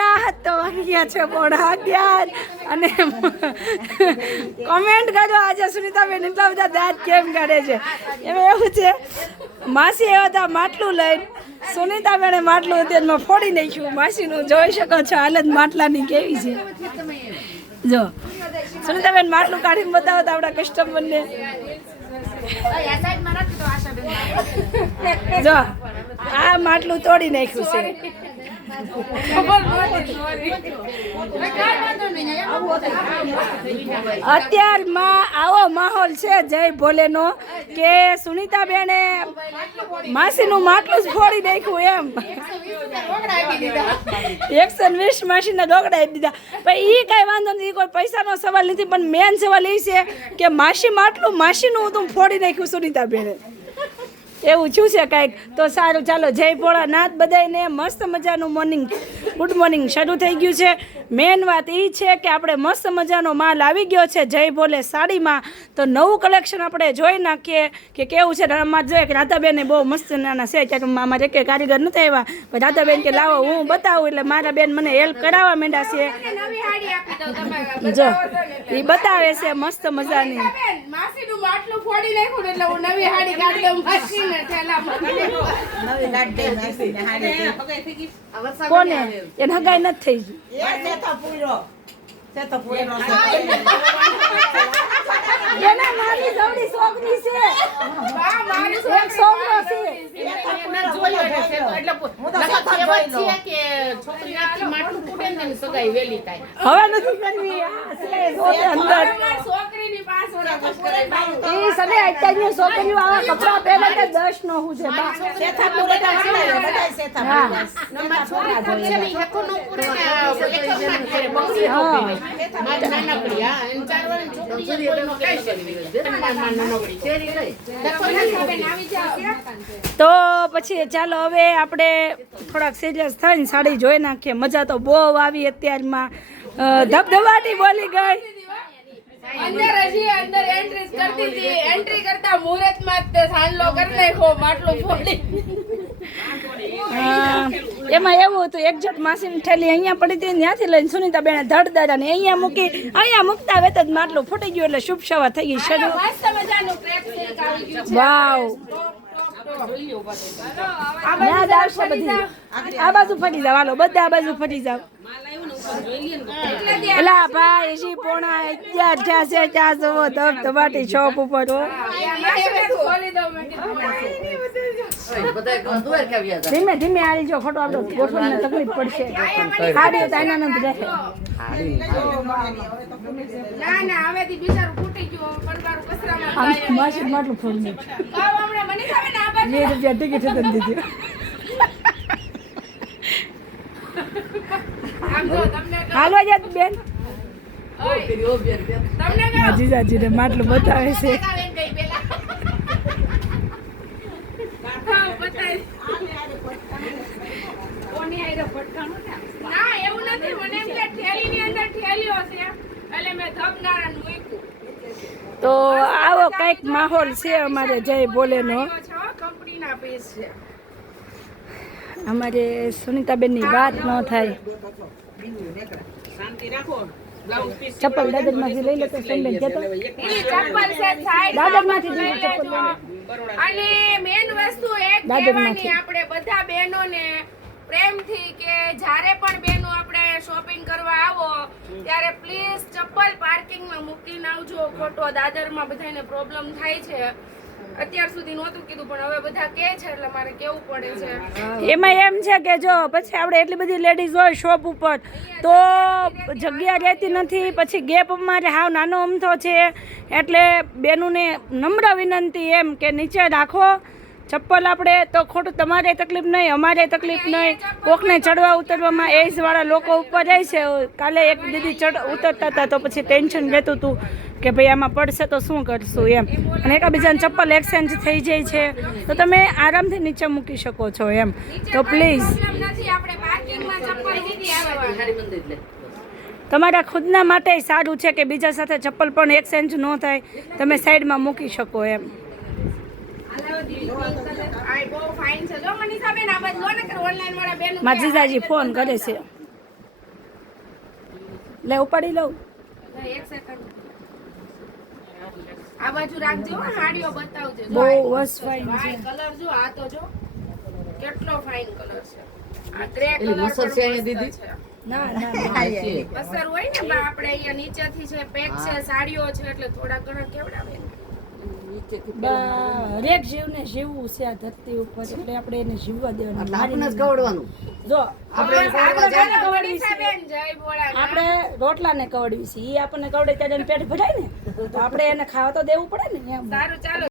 નાહત તો વાગ્યા છે 11:30 અને કમેન્ટ કરજો આજે સુનીતાબેન એટલા બધા દાંત કેમ કાઢે છે. એમાં એવું છે માસી આવ્યા હતા માટલું લઈને, સુનીતાબેને માટલું તેમાં ફોડી નાખ્યું. માસીનું જોઈ શકો છો હાલત માટલાની કેવી છે. જો સુનીતાબેન માટલું કાઢીને બતાવો તો આપણા કસ્ટમરને. જો આ માટલું તોડી નાખ્યું છે. અત્યારમાં આવો માહોલ છે જય ભોલેનો કે સુનીતાબેને માસીનું માટલું જ ફોડી નાખ્યું એમ. 120 માસીના ડોકડા આપી દીધા. પણ એ કાંઈ વાંધો નથી, કોઈ પૈસાનો સવાલ નથી, પણ મેન સવાલ એ છે કે માસી માટલું માસીનું તું ફોડી નાખ્યું સુનીતાબેને. એવું શું છે કાંઈક. તો સારું ચાલો જય ભોળાનાથ બધાને. મસ્ત મજાનું ગુડ મોર્નિંગ શરૂ થઈ ગયું છે. મેન વાત એ છે કે આપણે મસ્ત મજાનો માલ આવી ગયો છે જય ભોલે સાડીમાં. તો નવું કલેક્શન આપણે જોઈ નાખીએ કે કેવું છે. અમારે જોઈએ કે રાધાબેને બહુ મસ્ત નાના છે. ત્યારે અમારે એક કારીગર નથી આવ્યા, પણ રાધાબેન કે લાવો હું બતાવું, એટલે મારા બેન મને હેલ્પ કરાવવા માંડ્યા છે. જો એ બતાવે છે મસ્ત મજાની. કોને એને હગાઈ નથી થઈ મારી જવડી છોકરી છે, એક છોકરો છે. હવે નથી કરવી અંદર. છોકરીઓ આવા કપડા પહેરે તો 10 નો હું છે. તો પછી ચાલો હવે આપણે થોડાક સિરિયસ થઈને સાડી જોઈ નાખીએ. મજા તો બહુ આવી અત્યારમાં. ધબધબાટી બોલી ગઈ. અંદર એન્ટ્રી કરતી હતી. એન્ટ્રી કરતા મુહૂર્તમાં જ સાંડલો કરી નાખ્યો માટલું ફોડી. એમાં એવું હતું એક્ઝેક્ટ માસીની થેલી અહીંયા પડી હતી, ત્યાંથી લઈને સુનીતાબેને ધડ દાદા ને અહીંયા મૂકી. અહીંયા મૂકતા વેત જ માટલું ફૂટી ગયું એટલે શુભ સવાર થઈ ગઈ શરૂ. મસ્ત મજાનું ક્રેપ સિલ્ક આવી ગયું છે. વાવ આ બાજુ ફરી જાવ. હાલો બધા આ બાજુ ફરી જાવ. એલા ભાઈ હજી 11:30 થયા છે. ત્યાં જવો ધબધબાટી શોપ ઉપર. ધીમે ધીમે આવી જો ખોટો આપણો ગોઠવણને તકલીફ પડશે. સાડી તો એના નથી રહે. ના ના હવેથી બિચારું ફૂટી ગયું. પડકારું કચરામાં માસી માટલું ફોડી હમણાં મને ખબર ને આ બાજુ 2 રૂપિયા ટિકિટ હતી દીધી. આમ જો તમને હાલવા જાત બેન. તમને જીજાજીને માટલું બતાવે છે. ના એવું નથી. મને એમ કે થેલીની અંદર થેલીઓ છે એટલે મેં ધબનારાને મૂક્યું. તો આવો કઈક માહોલ છે અમારે જય ભોલેનો. કંપનીના પીસ છે. અમારે સુનીતાબેનની વાત ન થાય. ચપ્પલ દાદરમાંથી લઈ લો તો સંબેન કહેતો એની ચપ્પલ છે સાઈડ દાદરમાંથી લઈ લો ચપ્પલ. અને મેન વસ્તુ એક કહેવાની આપણે બધા બહેનોને પ્રેમથી કે જ્યારે પણ બહેનો આપણે શોપિંગ કરવા આવો ત્યારે પ્લીઝ ચપ્પલ પાર્કિંગમાં મૂકીને આવજો. ખોટો દાદરમાં બધાને પ્રોબ્લેમ થાય છે. અત્યાર સુધી નહોતું કીધું પણ હવે બધા કહે છે એટલે મારે કેવું પડે છે. એમાં એમ છે કે જો પછી આપણે એટલી બધી લેડીઝ હોય શોપ ઉપર તો જગ્યા રહેતી નથી. પછી ગેપ અમારે હાવ નાનો અમથો છે એટલે બેનુને નમ્ર વિનંતી એમ કે નીચે રાખો ચપ્પલ. આપણે તો ખોટું તમારે તકલીફ નહીં, અમારે તકલીફ નહીં. કોકને ચડવા ઉતરવામાં એજવાળા લોકો ઉપર જાય છે. કાલે એક દીદી ઉતરતા હતા તો પછી ટેન્શન રહેતું હતું કે ભાઈ આમાં પડશે તો શું કરશું એમ. અને એકબીજાને ચપ્પલ એક્સચેન્જ થઈ જાય છે તો તમે આરામથી નીચે મૂકી શકો છો એમ. તો પ્લીઝ તમારા ખુદના માટે સારું છે કે બીજા સાથે ચપ્પલ પણ એક્સચેન્જ ન થાય, તમે સાઈડમાં મૂકી શકો એમ. મારા જીજાજી ફોન કરે છે. લે ઉપાડી લઉં. એક સેકન્ડ આ બાજુ રાખજો હો, હાડીઓ બતાવજો જો બહુ આ જ fine આ છે. કલર જો આ તો જો કેટલો ફાઇન કલર છે આ ગ્રે એલી કલર મસર છે અહીંયા દીદી? ના ના ના. હા, છે. અસર હોય ને બા, આપણે અહીંયા નીચેથી છે પેક છે સાડીઓ છે એટલે થોડા ઘણા કેવડાવે ને. નીચેથી હરેક જીવને જીવવું છે આ ધરતી ઉપર એટલે આપણે એને જીવવા દેવાનું. એટલે આપણને જ કવડવાનું. જો આપણે આપણે કવડવા જાય ને કવડવી છે. મનીષાબેન, જય ભોળાનાથ. આપણે રોટલાને કવડવી છે ઈ આપણને કવડે ત્યારે એનું પેટ ભરાય ને તો આપણે એને ખાવા તો દેવું પડે ને એમ. સારું ચાલો